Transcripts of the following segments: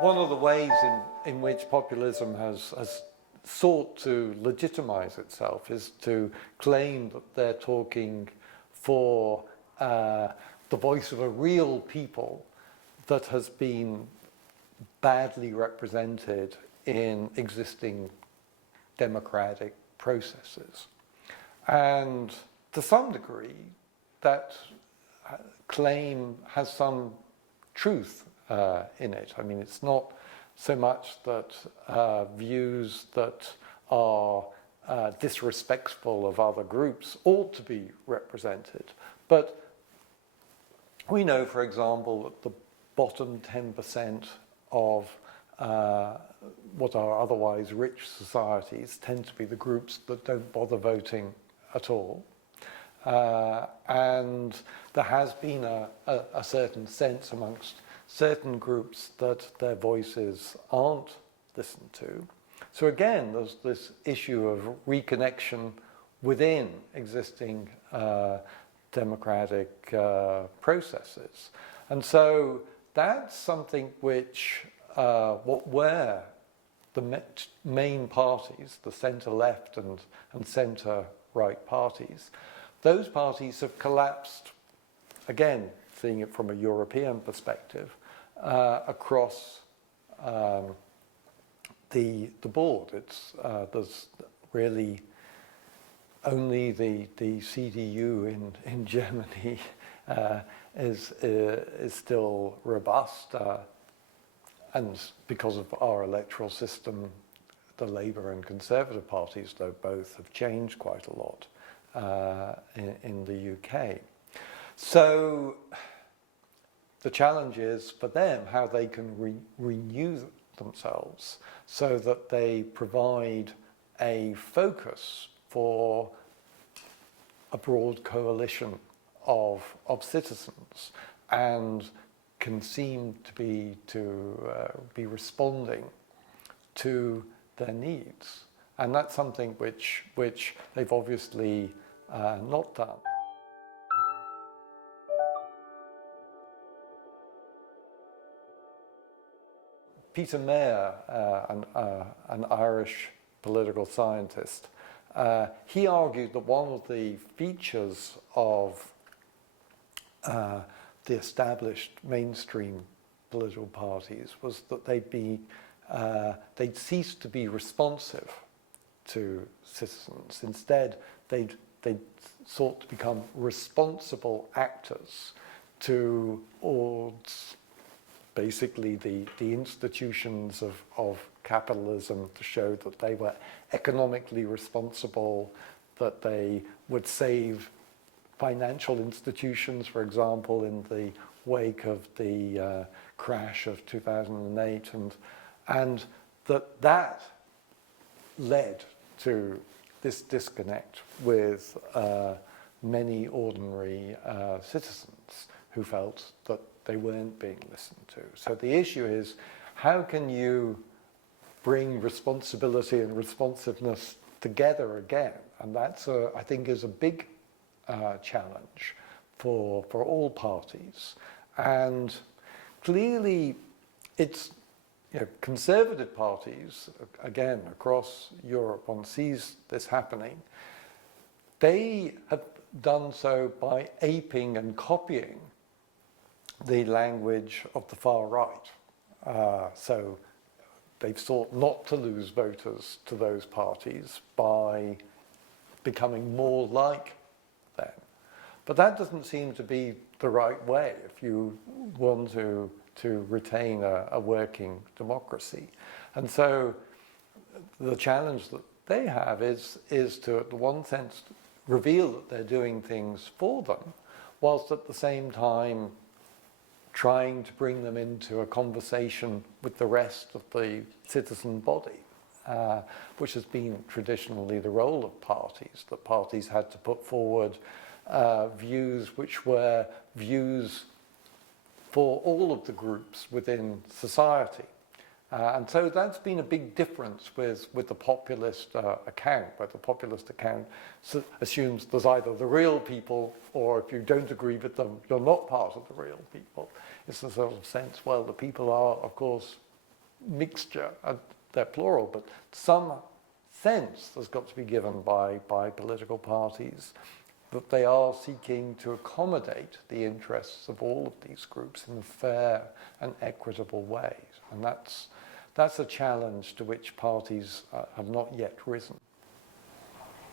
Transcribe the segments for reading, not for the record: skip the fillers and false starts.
one of the ways in which populism has sought to legitimize itself is to claim that they're talking for the voice of a real people that has been badly represented in existing democratic processes. And to some degree, that claim has some truth in it. I mean, it's not so much that views that are disrespectful of other groups ought to be represented. But we know, for example, that the bottom 10% of what are otherwise rich societies tend to be the groups that don't bother voting at all. And there has been a certain sense amongst certain groups that their voices aren't listened to. So again, there's this issue of reconnection within existing democratic processes. And so that's something which, where the main parties, the centre-left and centre-right parties, those parties have collapsed, again, seeing it from a European perspective, across the board. There's really only the CDU in Germany is still robust, and because of our electoral system, the Labour and Conservative parties, though both have changed quite a lot in the UK. So the challenge is for them how they can renew themselves so that they provide a focus for a broad coalition of citizens and can seem to be responding to their needs. And that's something which they've obviously not done. Peter Mayer, an Irish political scientist, he argued that one of the features of the established mainstream political parties was that they'd ceased to be responsive to citizens. Instead, they'd sought to become responsible actors towards basically the institutions of capitalism, to show that they were economically responsible, that they would save financial institutions, for example, in the wake of the crash of 2008, and that led to this disconnect with many ordinary citizens who felt that they weren't being listened to. So the issue is, how can you bring responsibility and responsiveness together again? And that's, I think, is a big challenge for all parties. And clearly, it's conservative parties, again, across Europe, one sees this happening. They have done so by aping and copying the language of the far right. So they've sought not to lose voters to those parties by becoming more like them. But that doesn't seem to be the right way if you want to retain a working democracy. And so the challenge that they have is to, in one sense, reveal that they're doing things for them, whilst at the same time trying to bring them into a conversation with the rest of the citizen body, which has been traditionally the role of parties, that parties had to put forward views which were views for all of the groups within society. And so that's been a big difference with the populist account, where the populist account assumes there's either the real people, or if you don't agree with them, you're not part of the real people. It's a sort of sense, well, the people are, of course, mixture, they're plural, but some sense has got to be given by political parties that they are seeking to accommodate the interests of all of these groups in a fair and equitable way. And that's a challenge to which parties have not yet risen.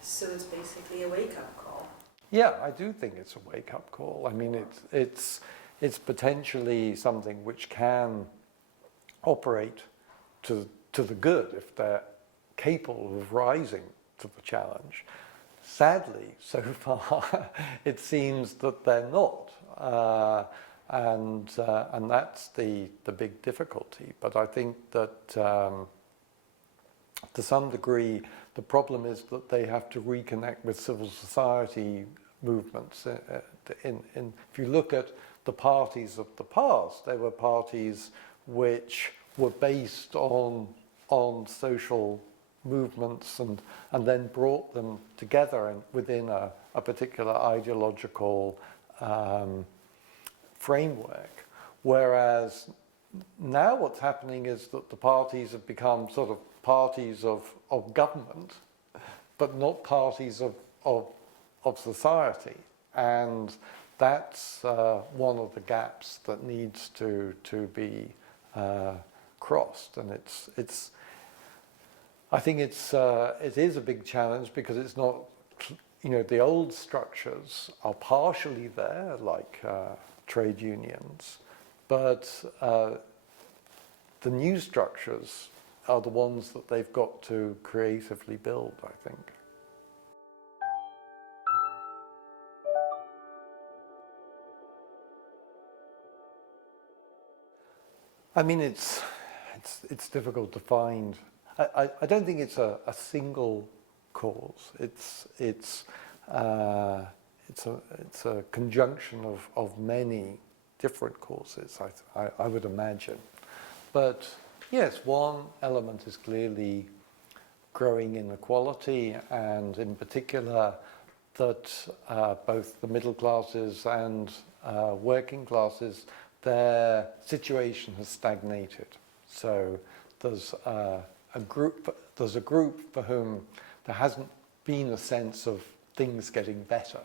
So it's basically a wake-up call. Yeah, I do think it's a wake-up call. I mean, it's potentially something which can operate to the good if they're capable of rising to the challenge. Sadly, so far, it seems that they're not, and that's the big difficulty. But I think that to some degree, the problem is that they have to reconnect with civil society movements. If you look at the parties of the past, they were parties which were based on social movements and then brought them together within a particular ideological framework. Whereas now what's happening is that the parties have become sort of parties of government, but not parties of society. And that's one of the gaps that needs to be crossed. And I think it is a big challenge because it's not, the old structures are partially there, like trade unions, but the new structures are the ones that they've got to creatively build, I think. I mean, it's difficult to find. I don't think it's a single cause. It's a conjunction of many different causes, I would imagine. But yes, one element is clearly growing inequality, and in particular that both the middle classes and working classes, their situation has stagnated. So there's a group for whom there hasn't been a sense of things getting better,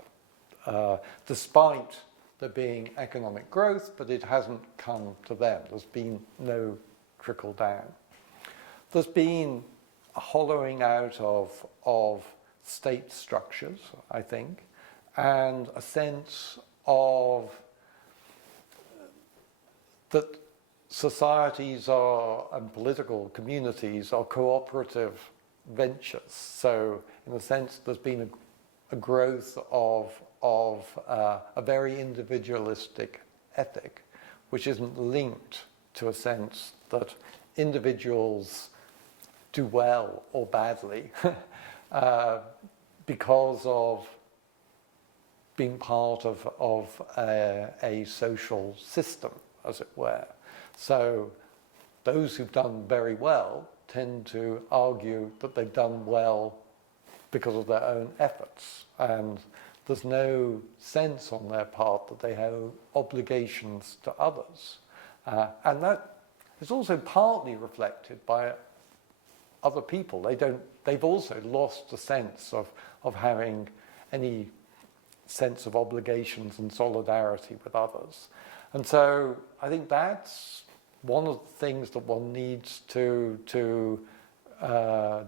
despite there being economic growth, but it hasn't come to them. There's been no trickle down. There's been a hollowing out of state structures, I think, and a sense of that societies and political communities are cooperative ventures. So in a sense, there's been a growth of a very individualistic ethic, which isn't linked to a sense that individuals do well or badly because of being part of a social system, as it were. So those who've done very well tend to argue that they've done well because of their own efforts, and there's no sense on their part that they have obligations to others. And that is also partly reflected by other people. They've also lost a sense of having any sense of obligations and solidarity with others. And so I think that's one of the things that one needs to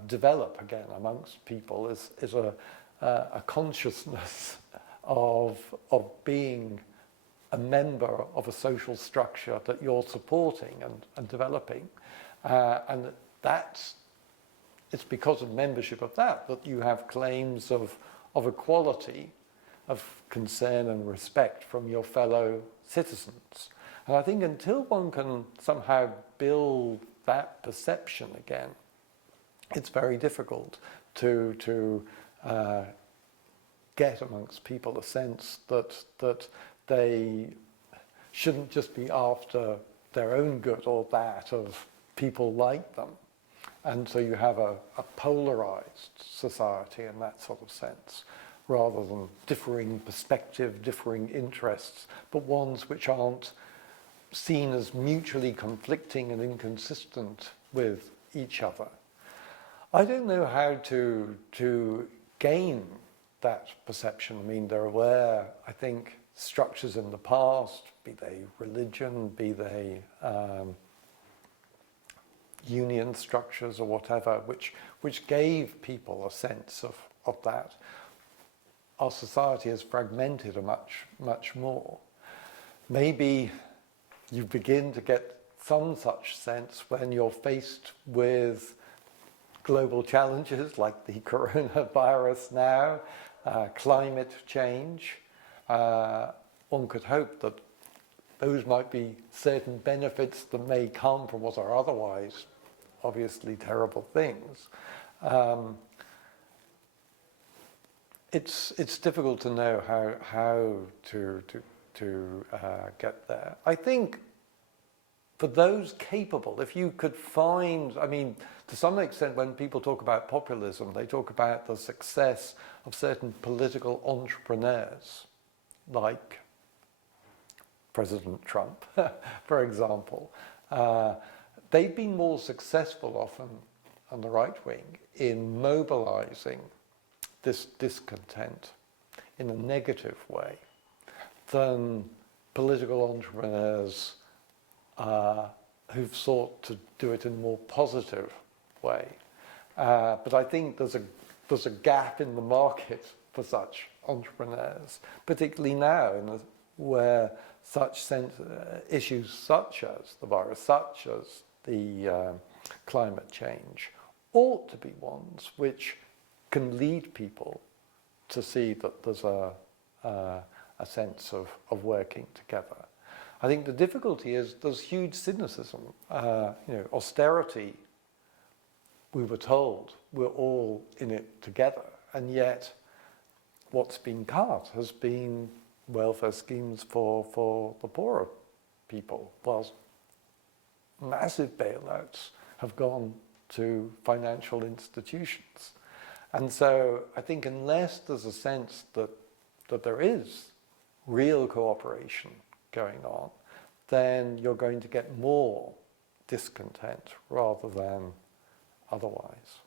develop again amongst people is a consciousness of being a member of a social structure that you're supporting and developing. And it's because of membership of that you have claims of equality, of concern and respect from your fellow citizens. And I think until one can somehow build that perception again, it's very difficult to get amongst people a sense that they shouldn't just be after their own good or that of people like them. And so you have a polarized society in that sort of sense, rather than differing perspective, differing interests, but ones which aren't seen as mutually conflicting and inconsistent with each other. I don't know how to gain that perception. I mean, there were, I think, structures in the past, be they religion, be they union structures or whatever, which gave people a sense of that. Our society is fragmented much more. Maybe you begin to get some such sense when you're faced with global challenges like the coronavirus now, climate change. One could hope that those might be certain benefits that may come from what are otherwise obviously terrible things. It's difficult to know how to get there. I think for those capable, if you could find, I mean, to some extent when people talk about populism, they talk about the success of certain political entrepreneurs, like President Trump, for example. They've been more successful often on the right wing in mobilizing this discontent in a negative way than political entrepreneurs who've sought to do it in a more positive way. But I think there's a gap in the market for such entrepreneurs, particularly now where such issues such as the virus, such as the climate change, ought to be ones which can lead people to see that there's a sense of working together. I think the difficulty is there's huge cynicism. Austerity, we were told, we're all in it together, and yet what's been cut has been welfare schemes for the poorer people, whilst massive bailouts have gone to financial institutions. And so I think unless there's a sense that there is real cooperation going on, then you're going to get more discontent rather than otherwise.